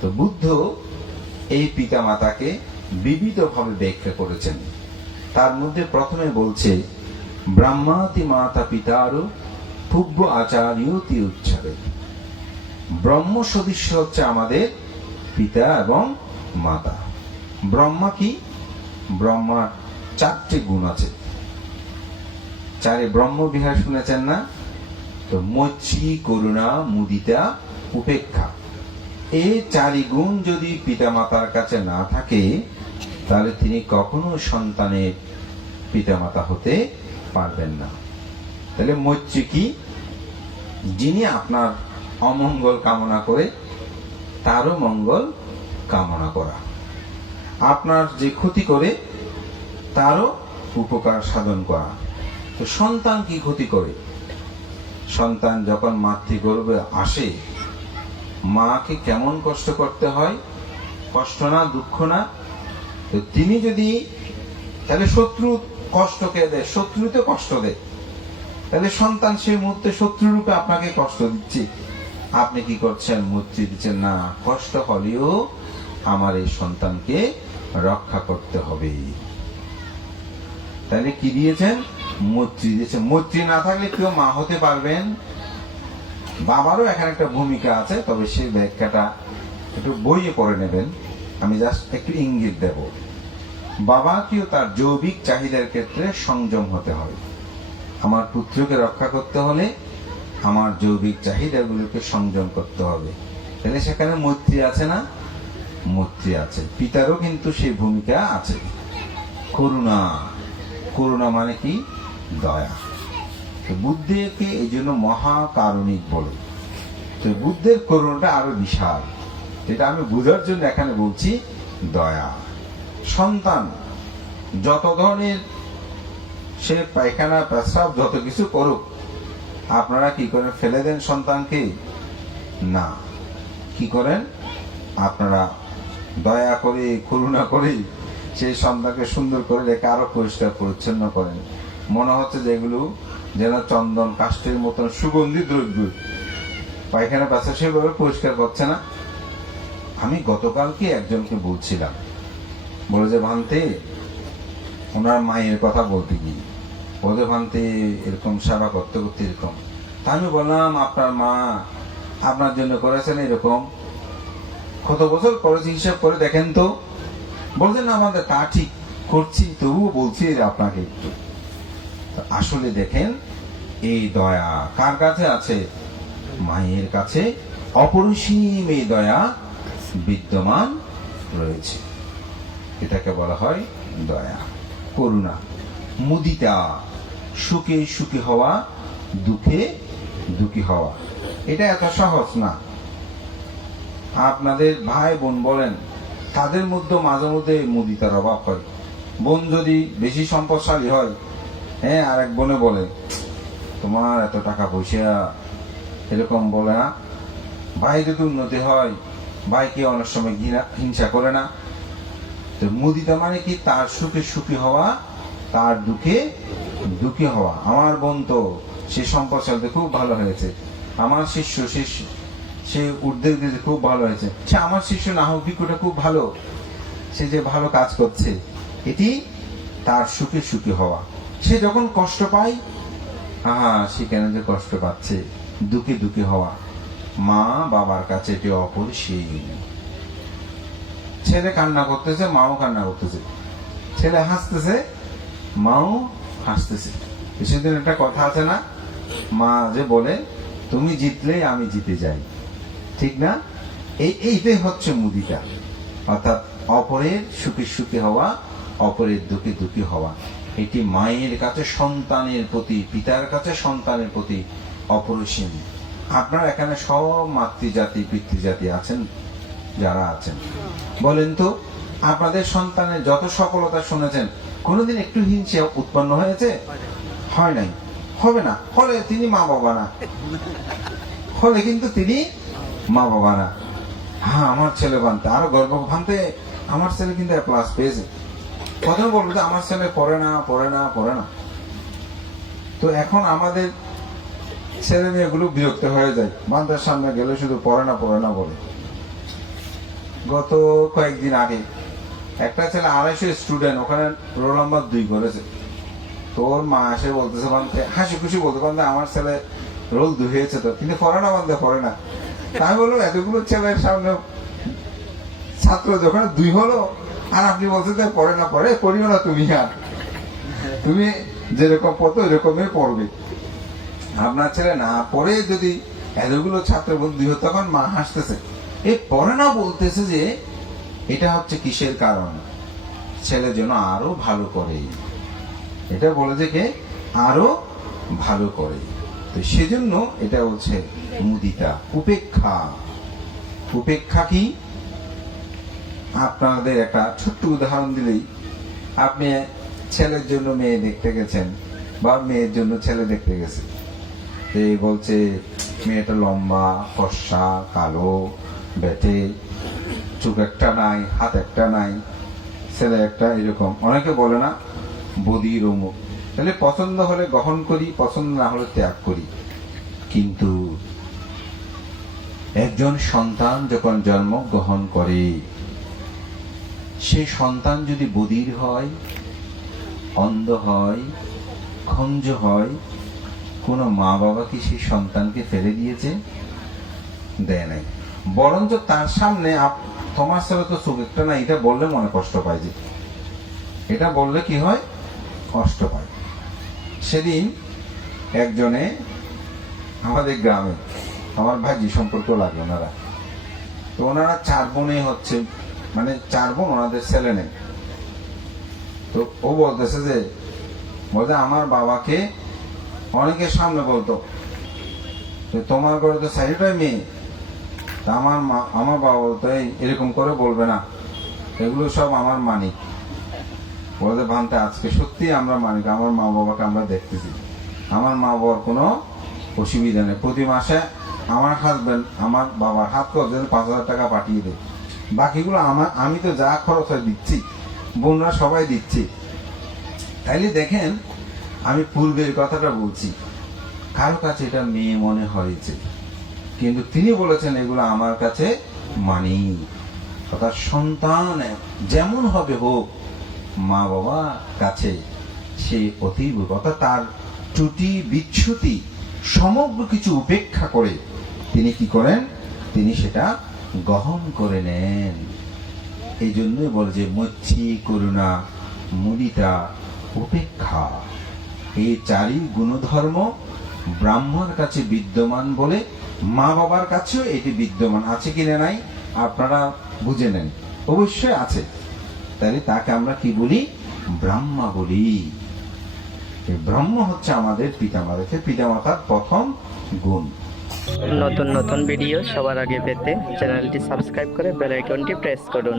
তো বুদ্ধ এই পিতা মাতাকে বিবিধভাবে ব্যাখ্যা করেছেন। তার মধ্যে প্রথমে বলছে, ব্রহ্মাতি মাতা পিতারও পূর্ব আচার্যতি উচ্চারে। ব্রহ্ম সদৃশ্য হচ্ছে আমাদের পিতা এবং মাতা। ব্রহ্মা কি? ব্রহ্মার 4টি গুণ আছে। 4 ব্রহ্ম বিহার শুনেছেন না? তো মৈত্রী, করুণা, মুদিতা, উপেক্ষা, এই 4 গুণ যদি পিতা মাতার কাছে না থাকে তাহলে তিনি কখনো সন্তানের পিতা মাতা হতে পারবেন না। তাহলে মৈত্রী কি? যিনি আপনার অমঙ্গল কামনা করে তারও মঙ্গল কামনা করা, আপনার যে ক্ষতি করে তারও উপকার সাধন করা। তো সন্তান কি ক্ষতি করে? সন্তান যখন মাতৃগর্ভে আসে মাকে কেমন কষ্ট করতে হয়? কষ্ট না, দুঃখ না? তো তিনি যদি, তাহলে শত্রু কষ্টকে দেয়, শত্রুতে কষ্ট দেয়, তাহলে সন্তান সেই মুহূর্তে শত্রু রূপে আপনাকে কষ্ট দিচ্ছে। আপনি কি করছেন? মৈত্রী দিচ্ছেন, না কষ্ট হলেও আমার এই সন্তানকে রক্ষা করতে হবে। তাহলে কি দিয়েছেন? মৈত্রী দিয়েছেন। মৈত্রী না থাকলে কেউ মা হতে পারবেন? বাবারও এখানে একটা ভূমিকা আছে, তবে সেই ব্যাখ্যাটা একটু বইয়ে পড়ে নেবেন, আমি জাস্ট একটু ইঙ্গিত দেব। বাবাকেও তার জৈবিক চাহিদার ক্ষেত্রে সংযম হতে হবে। আমার পুত্রকে রক্ষা করতে হলে আমার জৈবিক চাহিদাগুলোকে সংযম করতে হবে। তাহলে সেখানে মৈত্রী আছে না? মৈত্রী আছে। পিতারও কিন্তু সেই ভূমিকা আছে। করুণা, করুণা মানে কি? দয়া। বুদ্ধকে এই জন্য মহাকারুণিক বলে। তো বুদ্ধের করুণাটা আরো বিশাল, যেটা আমি বোঝার জন্য এখানে বলছি দয়া। সন্তান যত ধরনের সে পায়খানা পেশাব যত কিছু করুক, আপনারা কি করেন? ফেলে দেন সন্তানকে? না। কি করেন? আপনারা দয়া করে, করুণা করে সেই সন্তানকে সুন্দর করে রেখে আরো পরিষ্কার পরিচ্ছন্ন করেন। মনে হচ্ছে যেগুলো যেন চন্দন কাষ্ঠের মতন সুগন্ধি দ্রব্য, পায়খানা পেশাব সেভাবে পরিষ্কার করছে না। আমি গতকালকে একজনকে বলছিলাম, বলে যে ভান্তে, ওনার মায়ের কথা বলতে গিয়ে বলতে, ভান্তে এরকম সেবা করতে করতে এরকম। তা আমি বললাম, আপনার মা আপনার জন্য করেছেন এরকম? কত বছর করেছি হিসাব করে দেখেন তো। বলছেন আমাদের তা ঠিক করছি, তবুও বলছি আপনাকে একটু। আসলে দেখেন, এই দয়া কার কাছে আছে? মায়ের কাছে অপরিসীম এই দয়া বিদ্যমান রয়েছে। এটাকে বলা হয় দয়া। করুণা, মুদিতা, সুখে সুখী হওয়া, দুঃখে দুঃখী হওয়া। এটা এত সহজ না। আপনাদের ভাই বোন বলেন, তাদের মধ্যে মাঝে মধ্যে মুদিতার অভাব হয়। বোন যদি বেশি সম্পদশালী হয়, হ্যাঁ, আর এক বোনে বলে তোমার এত টাকা পয়সা, এরকম বলে না? ভাই যদি উন্নতি হয়, ভাইকে অনেক সময় হিংসা করে না? তো মুদিতা মানে কি? তার সুখে সুখী হওয়া, তার দুঃখে দুঃখী হওয়া। আমার বোন তো সে সম্পদশালীতে খুব ভালো হয়েছে, আমার শিষ্য সে উদ্যোগ দিতে খুব ভালো হয়েছে, সে আমার শিষ্য না হোক বিকুটা খুব ভালো, সে যে ভালো কাজ করছে, এটি তার সুখে সুখী হওয়া। সে যখন কষ্ট পায়, সে কেন যে কষ্ট পাচ্ছে, দুঃখে দুঃখী হওয়া। মা বাবার কাছে এটি অপরিসীম। ছেলে কান্না করতেছে, মাও কান্না করতেছে, ছেলে হাসতেছে, মাও হাসতেছে। সেদিন একটা কথা আছে না, মা যে বলে তুমি জিতলেই আমি জিতে যাই, ঠিক না? এইটাই হচ্ছে মুদিতা, অর্থাৎ অপরের সুখে সুখী হওয়া, অপরের দুঃখে দুঃখী হওয়া। এটি মায়ের কাছে সন্তানের প্রতি, পিতার কাছে সন্তানের প্রতি অপরিসীম। আপনার এখানে সব মাতৃজাতি পিতৃজাতি আছেন, যারা আছেন, বলেন তো আপনাদের সন্তানের যত সফলতা শুনেছেন, কোনোদিন একটু হিংসা উৎপন্ন হয়েছে? হয় নাই, হবে না। হলে তিনি মা বাবা না, হলে কিন্তু তিনি মা বাবা না। আমার ছেলে ভান্তে, আরো গর্ব, ভান্তে আমার ছেলে কিন্তু ক্লাস পেয়েছে। প্রথমে বলবো যে আমার ছেলে পড়ে না পড়ে না পড়ে না। তো এখন আমাদের ছেলে মেয়েগুলো বিরক্ত হয়ে যায়, বান্ধার সামনে গেলে শুধু পড়ে না পড়ে না বলে। গত কয়েকদিন আগে একটা ছেলে 250 স্টুডেন্ট ওখানে রোল নাম্বার 2 করেছে। তোর মা এসে বলতেছে বান্ধে হাসি খুশি বলতে বান্ধে আমার ছেলে রোল 2 হয়েছে, তো কিন্তু পড়ে না বান্ধে পড়ে না। আমি বললাম এতগুলো ছেলের সামনে ছাত্র যখন 2 হলো আর আপনি বলছেন পড়ে না, পড়ে পড়িও না তুমি, আর তুমি যেরকম পড়তো এরকমই পড়বে। আপনার ছেলে না পড়ে যদি এতগুলো ছাত্র বন্ধু হতো, তখন মা হাসতেছে এই পড়ে না বলতেছে যে এটা হচ্ছে কিসের কারণ, ছেলে যেন আরো ভালো করে, এটা বলে যে কে আরো ভালো করে। তো সেজন্য এটা হচ্ছে মুদিতা, উপেক্ষা। উপেক্ষা কি আপনাদের একটা ছোট্ট উদাহরণ দিলেই, আপনি ছেলের জন্য মেয়ে দেখতে গেছেন বা মেয়ের জন্য ছেলে দেখতে গেছেন, এই বলছে মেয়েটা লম্বা, ফর্সা, কালো, বেটে, চোখ একটা নাই, হাত একটা নাই, ছেলে একটা এরকম, অনেকে বলে না বদির অমুক, তাহলে পছন্দ হলে গ্রহণ করি, পছন্দ না হলে ত্যাগ করি। কিন্তু একজন সন্তান যখন জন্মগ্রহণ করে, সেই সন্তান যদি বদির হয়, অন্ধ হয়, খঞ্জ হয়, কোন মা বাবা কি সেই সন্তানকে ফেলে দিয়েছে? দেয় নাই। বরঞ্চ তার সামনে তোমার ছেলে তো চোখ একটা না, এটা বললে মনে কষ্ট পায়, যে এটা বললে কি হয় কষ্ট পায়। সেদিন একজনে আমাদের গ্রামে, আমার ভাইজি সম্পর্ক লাগলো ওনারা, তো ওনারা 4 বোনে হচ্ছে, মানে 4 বোন, ওনাদের ছেলে নেই। তো ও বলতেছে যে বলতে আমার বাবাকে অনেকের সামনে বলতো তোমার ঘরে তো 4টা মেয়ে, তা আমার বাবা বলতো এরকম করে বলবে না, এগুলো সব আমার মানিক। বলতে ভান্তে আজকে সত্যি আমরা মানিক, আমার মা বাবাকে আমরা দেখতেছি, আমার মা বাবার কোনো অসুবিধা নেই, প্রতি মাসে আমার হাজবেন্ড আমার বাবার হাত খরচ 5,000 টাকা পাঠিয়ে দেয়, বাকিগুলো আমি তো যা খরচ হয় দিচ্ছি, বোনরা সবাই দিচ্ছি। তাইলে দেখেন আমি পূর্বের কথাটা বলছি, কারো কাছে এটা মেয়ে মনে হয়েছে, কিন্তু তিনি বলেছেন এগুলো আমার কাছে মানি। অর্থাৎ সন্তান যেমন হবে হোক, মা বাবা কাছে সে অতীব, অর্থাৎ তার ত্রুটি বিচ্যুতি সমগ্র কিছু উপেক্ষা করে তিনি কি করেন, তিনি সেটা গ্রহণ করে নেন। এই জন্যই বলে যে মৈত্রী, করুণা, মুদিতা, উপেক্ষা, এই 4ই গুণধর্ম ব্রাহ্মণের কাছে বিদ্যমান বলে মা বাবার কাছেও এটি বিদ্যমান আছে কিনা নাই আপনারা বুঝে নেন, অবশ্যই আছে। তাহলে তাকে আমরা কি বলি? ব্রাহ্মা বলি। ব্রহ্ম হচ্ছে আমাদের পিতামাতার প্রথম গুণ। নতুন নতুন ভিডিও সবার আগে পেতে চ্যানেলটি সাবস্ক্রাইব করে বেল আইকনটি প্রেস করুন।